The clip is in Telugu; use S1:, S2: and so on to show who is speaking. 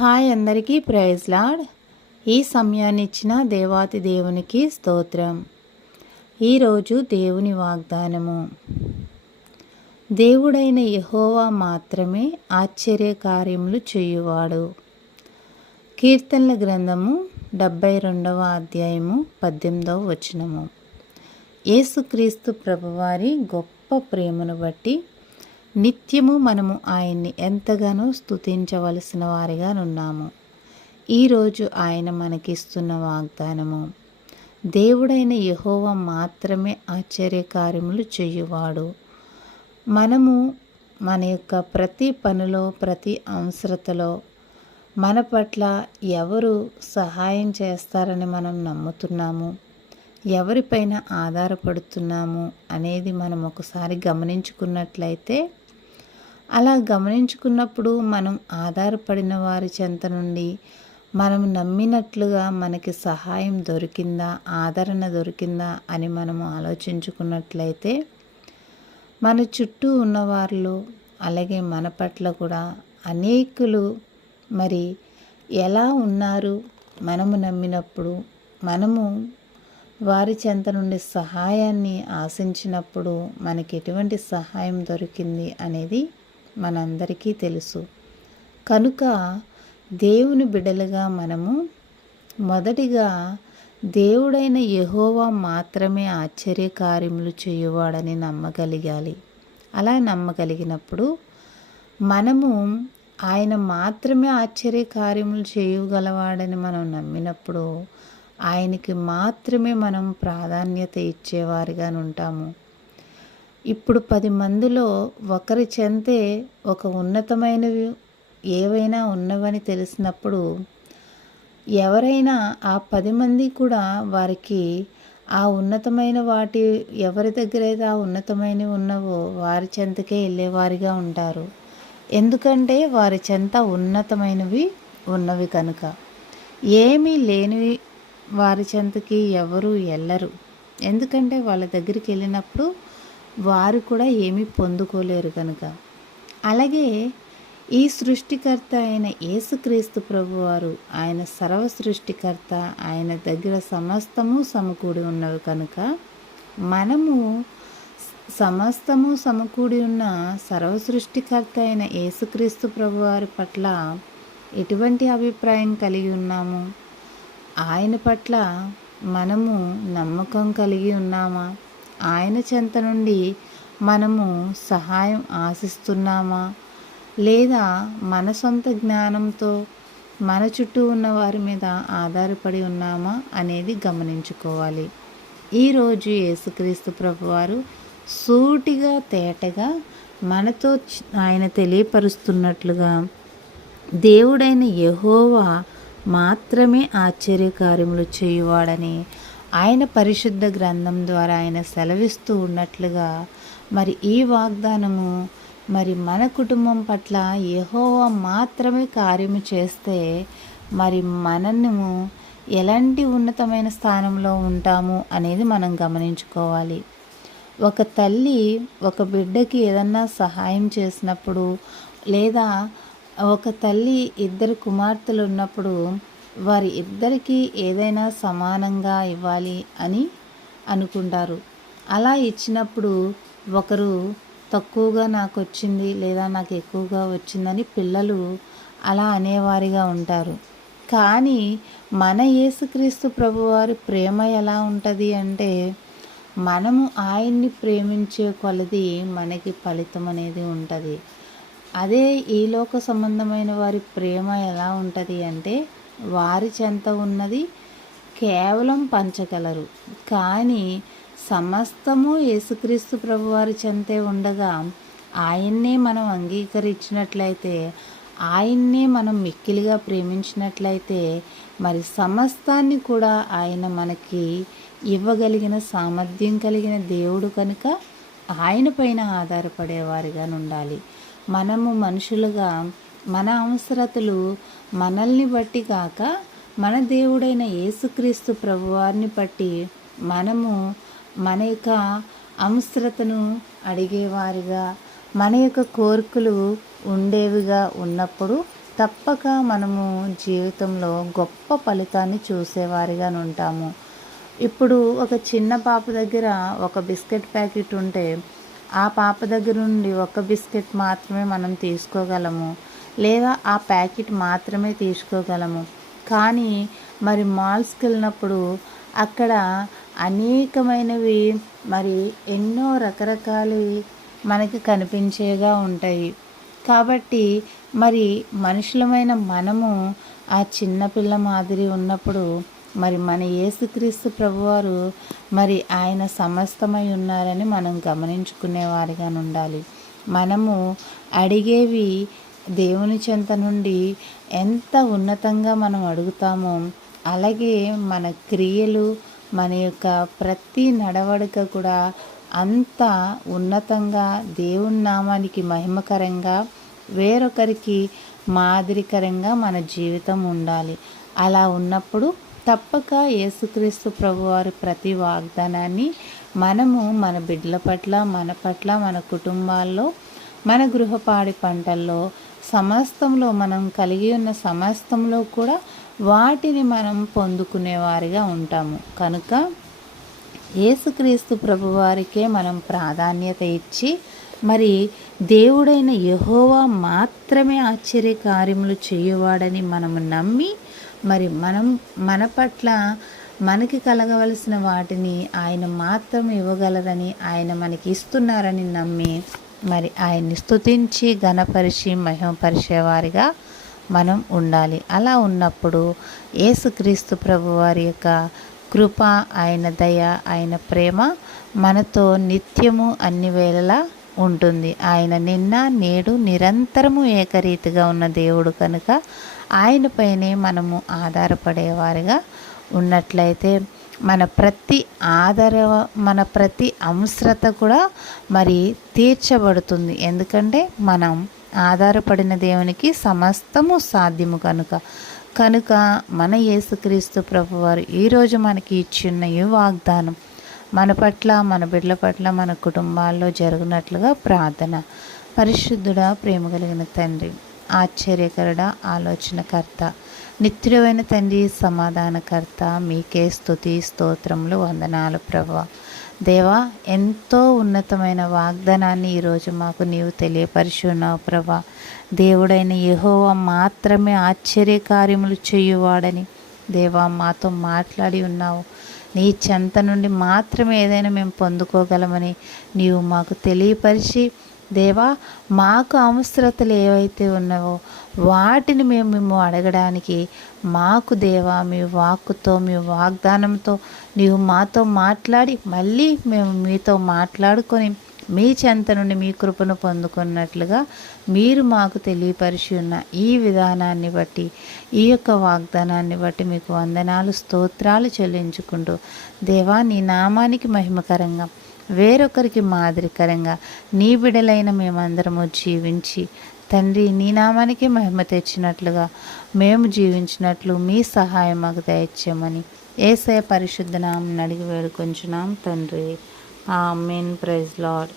S1: హాయ్ అందరికీ ప్రైజ్ లాడ్. ఈ సమయాన్ని ఇచ్చిన దేవాతి దేవునికి స్తోత్రం. ఈరోజు దేవుని వాగ్దానము. దేవుడైన యహోవా మాత్రమే ఆశ్చర్య కార్యములు చేయువాడు. కీర్తనల గ్రంథము డెబ్భై రెండవ అధ్యాయము పద్దెనిమిదవ వచనము. యేసుక్రీస్తు ప్రభువారి గొప్ప ప్రేమను బట్టి నిత్యము మనము ఆయన్ని ఎంతగానో స్తుతించవలసిన వారిగా ఉన్నాము ఈరోజు ఆయన మనకిస్తున్న వాగ్దానము దేవుడైన యహోవ మాత్రమే ఆశ్చర్యకార్యములు చేయువాడు. మనము మన యొక్క ప్రతి పనిలో ప్రతి అవసరతలో మన పట్ల ఎవరు సహాయం చేస్తారని మనం నమ్ముతున్నాము? ఎవరిపైన ఆధారపడుతున్నాము అనేది మనం ఒకసారి గమనించుకున్నట్లయితే అలా గమనించుకున్నప్పుడు మనం ఆధారపడిన వారి చెంత నుండి మనం నమ్మినట్లుగా మనకి సహాయం దొరికిందా ఆదరణ దొరికిందా అని మనము ఆలోచించుకున్నట్లయితే మన చుట్టూ ఉన్నవారిలో అలాగే మన పట్ల కూడా అనేకులు మరి ఎలా ఉన్నారు మనము నమ్మినప్పుడు మనము వారి చెంత నుండి సహాయాన్ని ఆశించినప్పుడు మనకి ఎటువంటి సహాయం దొరికింది అనేది మనందరికీ తెలుసు. కనుక దేవుని బిడలుగా మనము మొదటిగా దేవుడైన యహోవా మాత్రమే ఆశ్చర్యకార్యములు చేయువాడని నమ్మగలిగాలి. అలా నమ్మగలిగినప్పుడు మనము ఆయన మాత్రమే ఆశ్చర్యకార్యములు చేయగలవాడని మనం నమ్మినప్పుడు ఆయనకి మాత్రమే మనం ప్రాధాన్యత ఇచ్చేవారిగా ఉంటాము ఇప్పుడు పది మందిలో ఒకరి చెంతే ఒక ఉన్నతమైనవి ఏవైనా ఉన్నవని తెలిసినప్పుడు ఎవరైనా ఆ పది మంది కూడా వారికి ఆ ఉన్నతమైన వాటి ఎవరి దగ్గర అయితే ఆ ఉన్నతమైనవి ఉన్నవో వారి చెంతకే వెళ్ళేవారిగా ఉంటారు. ఎందుకంటే వారి చెంత ఉన్నతమైనవి ఉన్నవి కనుక. ఏమీ లేనివి వారి చెంతకి ఎవరు వెళ్ళరు. ఎందుకంటే వాళ్ళ దగ్గరికి వెళ్ళినప్పుడు వారు కూడా ఏమీ పొందుకోలేరు కనుక. అలాగే ఈ సృష్టికర్త అయిన యేసుక్రీస్తు ప్రభువారు ఆయన సర్వ సృష్టికర్త ఆయన దగ్గర సమస్తము సమకూడి ఉన్నవి కనుక మనము సమస్తము సమకూడి ఉన్న సర్వ సృష్టికర్త అయిన యేసుక్రీస్తు ప్రభువారి పట్ల ఎటువంటి అభిప్రాయం కలిగి ఉన్నాము? ఆయన పట్ల మనము నమ్మకం కలిగి ఉన్నామా? ఆయన చెంత నుండి మనము సహాయం ఆశిస్తున్నామా? లేదా మన సొంత జ్ఞానంతో మన చుట్టూ ఉన్న వారి మీద ఆధారపడి ఉన్నామా అనేది గమనించుకోవాలి. ఈరోజు యేసుక్రీస్తు ప్రభువారు సూటిగా తేటగా మనతో ఆయన తెలియపరుస్తున్నట్లుగా దేవుడైన యహోవా మాత్రమే ఆశ్చర్యకార్యములు చేయువాడని ఆయన పరిశుద్ధ గ్రంథం ద్వారా ఆయన సెలవిస్తూ ఉన్నట్లుగా మరి ఈ వాగ్దానము మరి మన కుటుంబం పట్ల యహోవా మాత్రమే కార్యము చేస్తే మరి మనము ఎలాంటి ఉన్నతమైన స్థానంలో ఉంటాము అనేది మనం గమనించుకోవాలి. ఒక తల్లి ఒక బిడ్డకి ఏదన్నా సహాయం చేసినప్పుడు లేదా ఒక తల్లి ఇద్దరు కుమార్తెలు ఉన్నప్పుడు వారి ఇద్దరికీ ఏదైనా సమానంగా ఇవ్వాలి అని అనుకుంటారు. అలా ఇచ్చినప్పుడు ఒకరు తక్కువగా నాకు వచ్చింది లేదా నాకు ఎక్కువగా వచ్చిందని పిల్లలు అలా అనేవారిగా ఉంటారు. కానీ మన యేసుక్రీస్తు ప్రభువారి ప్రేమ ఎలా ఉంటుంది అంటే మనము ఆయన్ని ప్రేమించే కొలది మనకి ఫలితం అనేది ఉంటుంది. అదే ఈ లోక సంబంధమైన వారి ప్రేమ ఎలా ఉంటుంది అంటే వారి చెంత ఉన్నది కేవలం పంచగలరు. కానీ సమస్తము యేసుక్రీస్తు ప్రభువారి చెంతే ఉండగా ఆయన్నే మనం అంగీకరించినట్లయితే ఆయన్నే మనం మిక్కిలిగా ప్రేమించినట్లయితే మరి సమస్తాన్ని కూడా ఆయన మనకి ఇవ్వగలిగిన సామర్థ్యం కలిగిన దేవుడు కనుక ఆయన పైన ఆధారపడేవారిగా ఉండాలి మనము మనుషులుగా మన అవసరతలు మనల్ని బట్టి కాక మన దేవుడైన యేసుక్రీస్తు ప్రభువారిని బట్టి మనము మన యొక్క అవసరతను అడిగేవారిగా మన యొక్క కోరికలు ఉండేవిగా ఉన్నప్పుడు తప్పక మనము జీవితంలో గొప్ప ఫలితాన్ని చూసేవారిగా ఉంటాము. ఇప్పుడు ఒక చిన్న పాప దగ్గర ఒక బిస్కెట్ ప్యాకెట్ ఉంటే ఆ పాప దగ్గర నుండి ఒక బిస్కెట్ మాత్రమే మనం తీసుకోగలము. లేదా ఆ ప్యాకెట్ మాత్రమే తీసుకోగలము. కానీ మరి మాల్స్కి వెళ్ళినప్పుడు అక్కడ అనేకమైనవి మరి ఎన్నో రకరకాలవి మనకి కనిపించేగా ఉంటాయి. కాబట్టి మరి మనుషులమైన మనము ఆ చిన్నపిల్ల మాదిరి ఉన్నప్పుడు మరి మన యేసుక్రీస్తు ప్రభువారు మరి ఆయన సమస్తమై ఉన్నారని మనం గమనించుకునేవారిగా ఉండాలి. మనము అడిగేవి దేవుని చెంత నుండి ఎంత ఉన్నతంగా మనం అడుగుతామో అలాగే మన క్రియలు మన యొక్క ప్రతి నడవడిక కూడా అంత ఉన్నతంగా దేవుని నామానికి మహిమకరంగా వేరొకరికి మాదిరికరంగా మన జీవితం ఉండాలి. అలా ఉన్నప్పుడు తప్పక యేసుక్రీస్తు ప్రభువారి ప్రతి వాగ్దానాన్ని మనము మన బిడ్డల పట్ల మన పట్ల మన కుటుంబాల్లో మన గృహపాడి పంటల్లో సమస్తంలో మనం కలిగి ఉన్న సమస్తంలో కూడా వాటిని మనం పొందుకునేవారిగా ఉంటాము. కనుక యేసుక్రీస్తు ప్రభువారికే మనం ప్రాధాన్యత ఇచ్చి మరి దేవుడైన యహోవా మాత్రమే ఆశ్చర్య కార్యములు చేయువాడని మనం నమ్మి మరి మనం మన పట్ల మనకి కలగవలసిన వాటిని ఆయన మాత్రం ఇవ్వగలరని ఆయన మనకి ఇస్తున్నారని నమ్మి మరి ఆయన్ని స్తుతించి ఘనపరిచి మహిమపరిచేవారిగా మనం ఉండాలి. అలా ఉన్నప్పుడు ఏసుక్రీస్తు ప్రభు వారి యొక్క కృప ఆయన దయ ఆయన ప్రేమ మనతో నిత్యము అన్ని వేళలా ఉంటుంది. ఆయన నిన్న నేడు నిరంతరము ఏకరీతిగా ఉన్న దేవుడు కనుక ఆయనపైనే మనము ఆధారపడేవారిగా ఉన్నట్లయితే మన ప్రతి ఆధార మన ప్రతి అంశత కూడా మరి తీర్చబడుతుంది. ఎందుకంటే మనం ఆధారపడిన దేవునికి సమస్తము సాధ్యము కనుక. కనుక మన యేసుక్రీస్తు ప్రభువారు ఈరోజు మనకి ఇచ్చిన ఈ వాగ్దానం మన పట్ల మన బిడ్డల పట్ల మన కుటుంబాల్లో జరిగినట్లుగా ప్రార్థన. పరిశుద్ధుడా ప్రేమ కలిగిన తండ్రి ఆశ్చర్యకరుడ ఆలోచనకర్త నిత్యుడైన తండ్రి సమాధానకర్త మీకే స్థుతి స్తోత్రములు వందనాలు ప్రభా దేవా ఎంతో ఉన్నతమైన వాగ్దానాన్ని ఈరోజు మాకు నీవు తెలియపరుచున్నావు ప్రభా దేవుడైన యహోవ మాత్రమే ఆశ్చర్యకార్యములు చేయువాడని దేవా మాతో మాట్లాడి ఉన్నావు. నీ చెంత నుండి మాత్రమే ఏదైనా మేము పొందుకోగలమని నీవు మాకు తెలియపరిచి దేవా మాకు అవసరతలు ఏవైతే ఉన్నావో వాటిని మేము మేము అడగడానికి మాకు దేవా మీ వాక్కుతో మీ వాగ్దానంతో నీవు మాతో మాట్లాడి మళ్ళీ మేము మీతో మాట్లాడుకొని మీ చెంత నుండి మీ కృపను పొందుకున్నట్లుగా మీరు మాకు తెలియపరిచి ఉన్న ఈ విధానాన్ని బట్టి ఈ యొక్క వాగ్దానాన్ని బట్టి మీకు వందనాలు స్తోత్రాలు చెల్లించుకుంటూ దేవా నీ నామానికి మహిమకరంగా వేరొకరికి మాదిరికరంగా నీ బిడలైన మేమందరము జీవించి తండ్రి నీ నామానికి మహిమ తెచ్చినట్లుగా మేము జీవించినట్లు మీ సహాయం మాకు దయచేయమని ఏసయ పరిశుద్ధ నామం అడిగి వేడుకొంచున్నాం తండ్రి. ఆ మెయిన్ ప్రైజ్ లాడ్